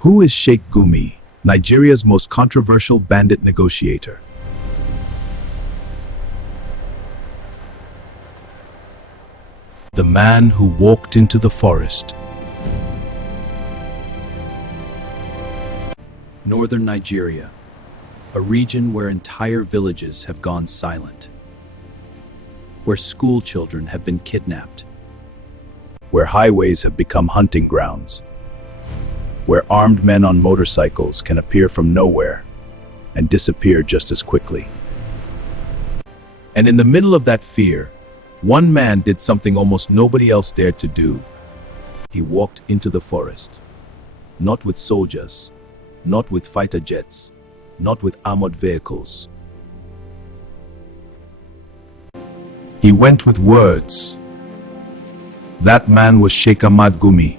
Who is Sheikh Gumi, Nigeria's most controversial bandit negotiator? The man who walked into the forest. Northern Nigeria, a region where entire villages have gone silent, where school children have been kidnapped, where highways have become hunting grounds, where armed men on motorcycles can appear from nowhere and disappear just as quickly. And in the middle of that fear, one man did something almost nobody else dared to do. He walked into the forest, not with soldiers, not with fighter jets, not with armored vehicles. He went with words. That man was Sheikh Gumi.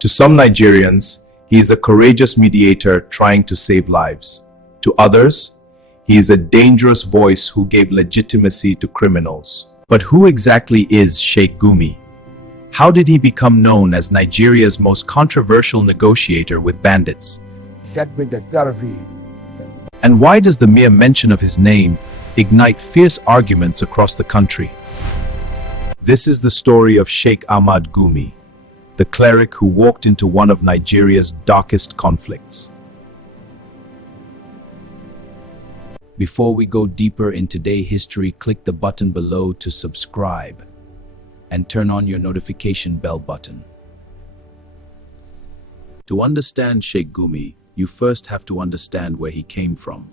To some Nigerians, he is a courageous mediator trying to save lives. To others, he is a dangerous voice who gave legitimacy to criminals. But who exactly is Sheikh Gumi? How did he become known as Nigeria's most controversial negotiator with bandits? And why does the mere mention of his name ignite fierce arguments across the country? This is the story of Sheikh Gumi, the cleric who walked into one of Nigeria's darkest conflicts. Before we go deeper in today's history, click the button below to subscribe and turn on your notification bell button. To understand Sheikh Gumi, you first have to understand where he came from.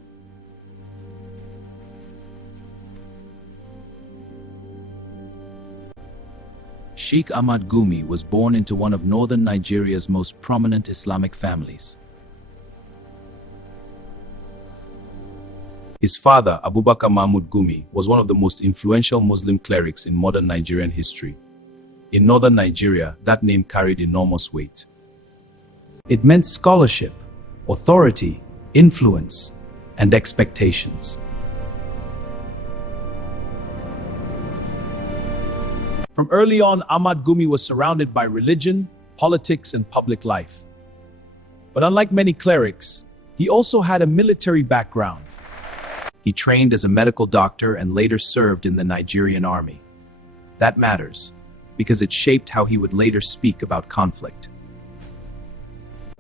Sheikh Gumi was born into one of northern Nigeria's most prominent Islamic families. His father, Abubakar Mahmud Gumi, was one of the most influential Muslim clerics in modern Nigerian history. In northern Nigeria, that name carried enormous weight. It meant scholarship, authority, influence, and expectations. From early on, Ahmad Gumi was surrounded by religion, politics, and public life. But unlike many clerics, he also had a military background. He trained as a medical doctor and later served in the Nigerian army. That matters, because it shaped how he would later speak about conflict.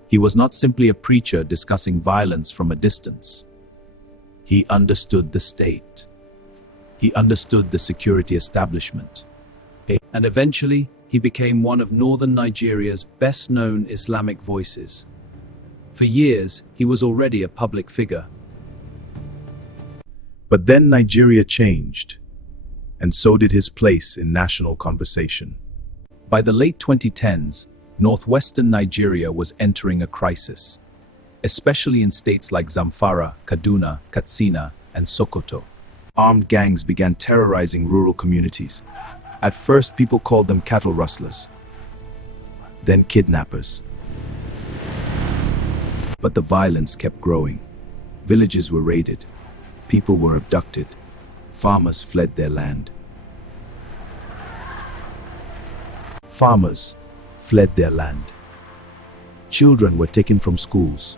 He was not simply a preacher discussing violence from a distance. He understood the state. He understood the security establishment. And eventually, he became one of northern Nigeria's best-known Islamic voices. For years, he was already a public figure. But then Nigeria changed, and so did his place in national conversation. By the late 2010s, northwestern Nigeria was entering a crisis, especially in states like Zamfara, Kaduna, Katsina, and Sokoto. Armed gangs began terrorizing rural communities. At first, people called them cattle rustlers, then kidnappers. But the violence kept growing. Villages were raided. People were abducted. Farmers fled their land. Farmers fled their land. Children were taken from schools.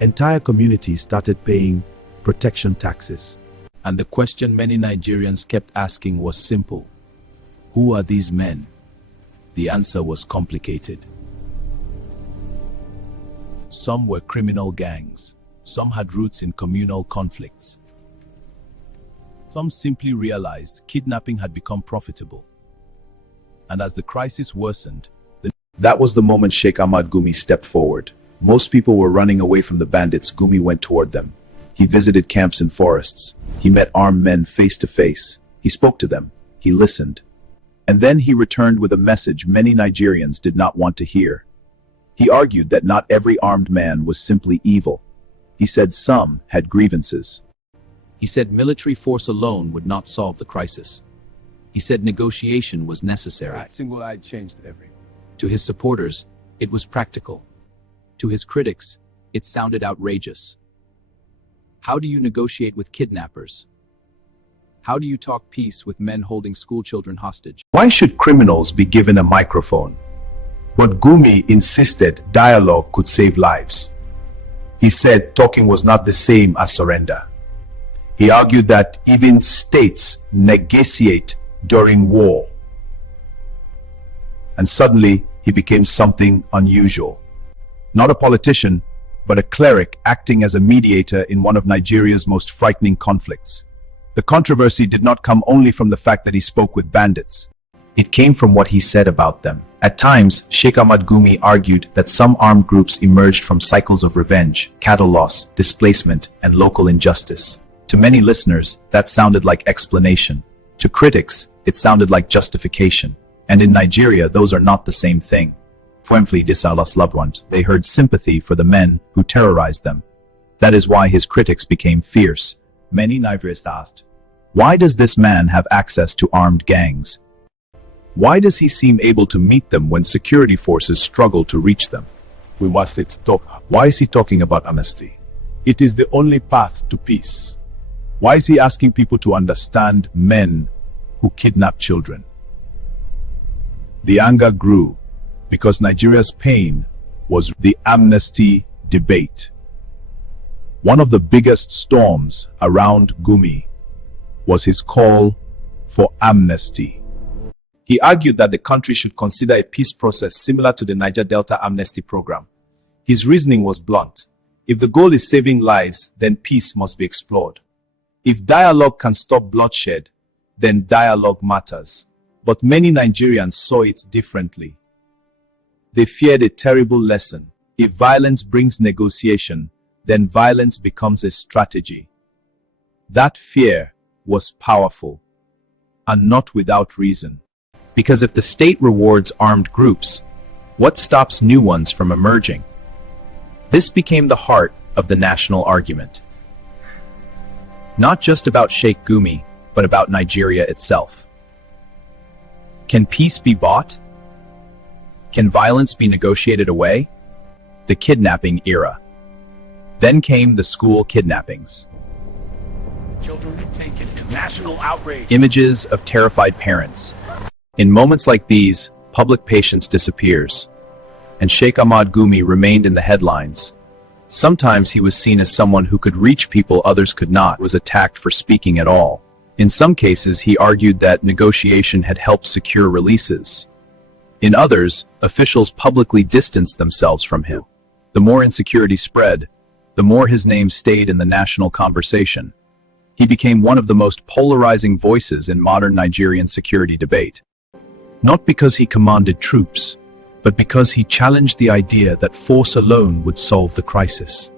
Entire communities started paying protection taxes. And the question many Nigerians kept asking was simple. Who are these men? The answer was complicated. Some were criminal gangs. Some had roots in communal conflicts. Some simply realized kidnapping had become profitable. And as the crisis worsened, that was the moment Sheikh Gumi stepped forward. Most people were running away from the bandits. Gumi went toward them. He visited camps and forests. He met armed men face to face. He spoke to them. He listened. And then he returned with a message many Nigerians did not want to hear. He argued that not every armed man was simply evil. He said some had grievances. He said military force alone would not solve the crisis. He said negotiation was necessary. Single-eyed changed everything. To his supporters, it was practical. To his critics, it sounded outrageous. How do you negotiate with kidnappers? How do you talk peace with men holding schoolchildren hostage? Why should criminals be given a microphone? But Gumi insisted dialogue could save lives. He said talking was not the same as surrender. He argued that even states negotiate during war. And suddenly, he became something unusual. Not a politician, but a cleric acting as a mediator in one of Nigeria's most frightening conflicts. The controversy did not come only from the fact that he spoke with bandits. It came from what he said about them. At times, Sheikh Gumi argued that some armed groups emerged from cycles of revenge, cattle loss, displacement, and local injustice. To many listeners, that sounded like explanation. To critics, it sounded like justification. And in Nigeria, those are not the same thing. Fuemfli Disalas loved ones. They heard sympathy for the men who terrorized them. That is why his critics became fierce. Many Nigerians asked, why does this man have access to armed gangs? Why does he seem able to meet them when security forces struggle to reach them? We must talk. Why is he talking about amnesty? It is the only path to peace. Why is he asking people to understand men who kidnap children? The anger grew because Nigeria's pain was the amnesty debate. One of the biggest storms around Gumi was his call for amnesty. He argued that the country should consider a peace process similar to the Niger Delta amnesty program. His reasoning was blunt. If the goal is saving lives, then peace must be explored. If dialogue can stop bloodshed, then dialogue matters. But many Nigerians saw it differently. They feared a terrible lesson. If violence brings negotiation, then violence becomes a strategy. That fear was powerful, and not without reason. Because if the state rewards armed groups, what stops new ones from emerging? This became the heart of the national argument. Not just about Sheikh Gumi, but about Nigeria itself. Can peace be bought? Can violence be negotiated away? The kidnapping era. Then came the school kidnappings. Children taken to national outrage. Images of terrified parents. In moments like these, public patience disappears, and Sheikh Ahmad Gumi remained in the headlines. Sometimes he was seen as someone who could reach people others could not, was attacked for speaking at all. In some cases, he argued that negotiation had helped secure releases. In others, officials publicly distanced themselves from him. The more insecurity spread, the more his name stayed in the national conversation. He became one of the most polarizing voices in modern Nigerian security debate. Not because he commanded troops, but because he challenged the idea that force alone would solve the crisis.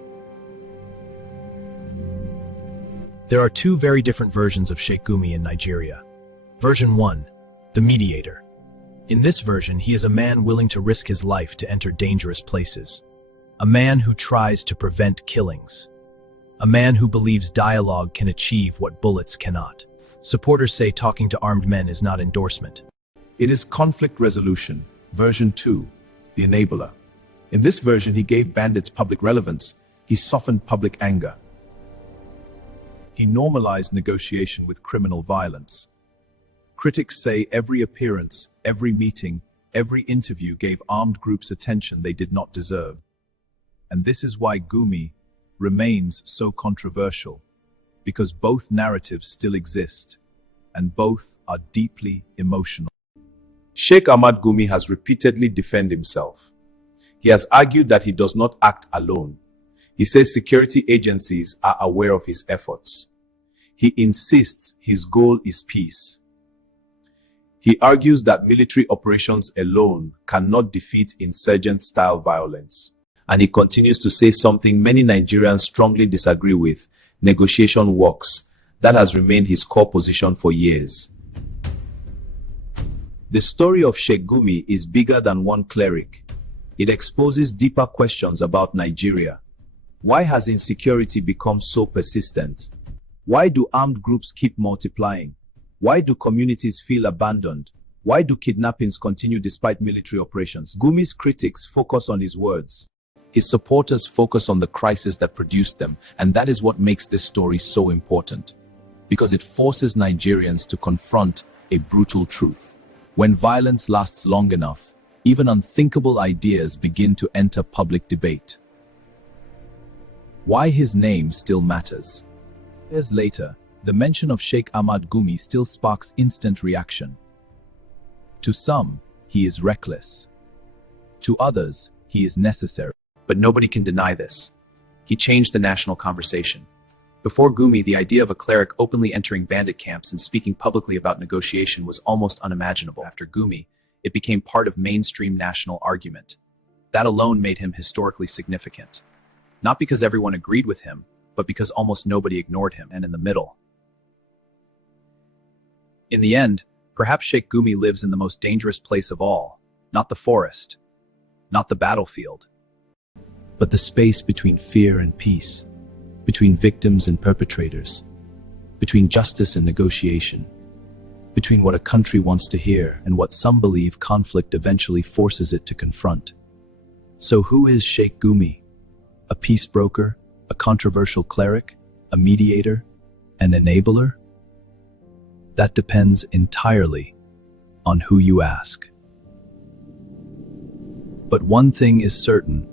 There are two very different versions of Sheikh Gumi in Nigeria. Version 1, the mediator. In this version, he is a man willing to risk his life to enter dangerous places. A man who tries to prevent killings. A man who believes dialogue can achieve what bullets cannot. Supporters say talking to armed men is not endorsement. It is conflict resolution. Version 2, the enabler. In this version, he gave bandits public relevance. He softened public anger. He normalized negotiation with criminal violence. Critics say every appearance, every meeting, every interview gave armed groups attention they did not deserve. And this is why Gumi remains so controversial, because both narratives still exist, and both are deeply emotional. Sheikh Ahmad Gumi has repeatedly defended himself. He has argued that he does not act alone. He says security agencies are aware of his efforts. He insists his goal is peace. He argues that military operations alone cannot defeat insurgent-style violence. And he continues to say something many Nigerians strongly disagree with: negotiation works. That has remained his core position for years. The story of Sheikh Gumi is bigger than one cleric. It exposes deeper questions about Nigeria. Why has insecurity become so persistent? Why do armed groups keep multiplying? Why do communities feel abandoned? Why do kidnappings continue despite military operations? Gumi's critics focus on his words. His supporters focus on the crisis that produced them, and that is what makes this story so important. because it forces Nigerians to confront a brutal truth. When violence lasts long enough, even unthinkable ideas begin to enter public debate. Why his name still matters. Years later, the mention of Sheikh Gumi still sparks instant reaction. To some, he is reckless. To others, he is necessary. But nobody can deny this. He changed the national conversation. Before Gumi, the idea of a cleric openly entering bandit camps and speaking publicly about negotiation was almost unimaginable. After Gumi, it became part of mainstream national argument. That alone made him historically significant. Not because everyone agreed with him, but because almost nobody ignored him, and in the middle. In the end, perhaps Sheikh Gumi lives in the most dangerous place of all, not the forest, not the battlefield, but the space between fear and peace, between victims and perpetrators, between justice and negotiation, between what a country wants to hear and what some believe conflict eventually forces it to confront. So who is Sheikh Gumi? A peace broker, a controversial cleric, a mediator, an enabler? That depends entirely on who you ask. But one thing is certain: